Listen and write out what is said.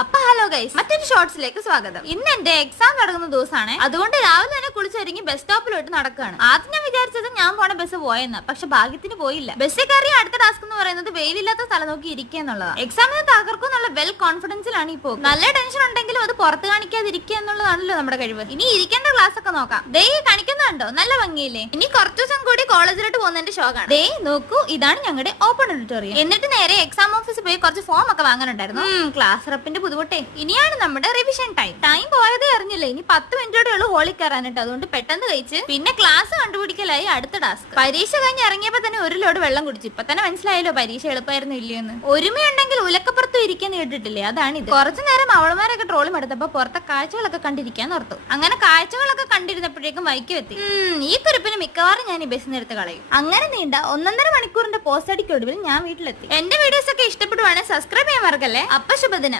അപ്പൊ hello guys, മറ്റൊരു ഷോർട്സിലേക്ക് സ്വാഗതം. ഇന്ന് എന്റെ എക്സാം നടക്കുന്ന ദിവസമാണ്. അതുകൊണ്ട് രാവിലെ തന്നെ കുളിച്ചൊരുങ്ങി ബസ് സ്റ്റോപ്പിലോട്ട് നടക്കുകയാണ്. ആദ്യം ഞാൻ വിചാരിച്ചത് ഞാൻ പോണ ബസ് പോയെന്ന്, പക്ഷെ ഭാഗ്യത്തിന് പോയില്ല. ബസ്സിൽ കയറി അടുത്ത ടാസ്ക് എന്ന് പറയുന്നത് വെയിലില്ലാത്ത സ്ഥലം നോക്കി ഇരിക്കുക എന്നുള്ളതാണ്. എക്സാമിന് തകർക്കും എന്നുള്ള വെൽ കോൺഫിഡൻസിലാണ് ഈ പോകും. നല്ല ടെൻഷൻ ഉണ്ടെങ്കിലും അത് പുറത്ത് കാണിക്കാതിരിക്കുക എന്നുള്ളതാണല്ലോ നമ്മുടെ കഴിവ്. ഇനി ഇരിക്കേണ്ട ക്ലാസ് ഒക്കെ നോക്കാം. ദേ കാണിക്കുന്നുണ്ടോ, നല്ല ഭംഗിയില്ലേ? ഇനി കുറച്ചു ദിവസം കൂടി കോളേജിലോട്ട് പോകുന്നതിന്റെ ഷോക്കാണ്. ദേ നോക്കൂ, ഇതാണ് ഞങ്ങളുടെ ഓപ്പൺ ഓഡിറ്റോറിയം. എന്നിട്ട് നേരെ എക്സാം ഓഫീസിൽ പോയി കുറച്ച് ഫോം ഒക്കെ വാങ്ങാനുണ്ടായിരുന്നു. ക്ലാസ് റെപ്പിന്റെ ബുദ്ധിമുട്ടേ. ഇനിയാണ് നമ്മുടെ റിവിഷൻ ടൈം പോയതേ അറിഞ്ഞില്ല. ഇനി 10 മിനിറ്റോടെ ഉള്ളൂ ഹോളിൽ കയറാനായിട്ട്. അതുകൊണ്ട് പെട്ടെന്ന് കഴിച്ച് പിന്നെ ക്ലാസ് കണ്ടുപിടിക്കലായി അടുത്ത ടാസ്ക്. പരീക്ഷ കഴിഞ്ഞ് ഇറങ്ങിയപ്പോ തന്നെ ഒരു ലോഡ് വെള്ളം കുടിച്ചു. ഇപ്പൊ തന്നെ മനസ്സിലായല്ലോ പരീക്ഷ എളുപ്പമായിരുന്നു ഇല്ലയെന്ന്. ഒരുമയുണ്ടെങ്കിൽ ഉലക്കപ്പുറത്തും ഇരിക്കാൻ കേട്ടിട്ടില്ലേ, അതാണിത്. കുറച്ചു നേരം അവളമാരൊക്കെ ട്രോളും എടുത്തപ്പോ പുറത്തെ കാഴ്ചകളൊക്കെ കണ്ടിരിക്കാൻ ഓർത്തു. അങ്ങനെ കാഴ്ചകളൊക്കെ കണ്ടിരുന്നപ്പോഴേക്കും വൈക്കുമെത്തി. ഈ കുറിപ്പിന് മിക്കവാറും ഞാൻ ഈ ബസ്സിന് എടുത്ത് കളയും. അങ്ങനെ നീണ്ട 1.5 മണിക്കൂറിന്റെ പോസ്റ്റ് അടിക്കൊടുവിൽ ഞാൻ വീട്ടിലെത്തി. എന്റെ വീഡിയോസ് ഒക്കെ ഇഷ്ടപ്പെടുവാണെങ്കിൽ സബ്സ്ക്രൈബ് ചെയ്യാൻ മറക്കല്ലേ. അപ്പൊ ശുഭദിനം.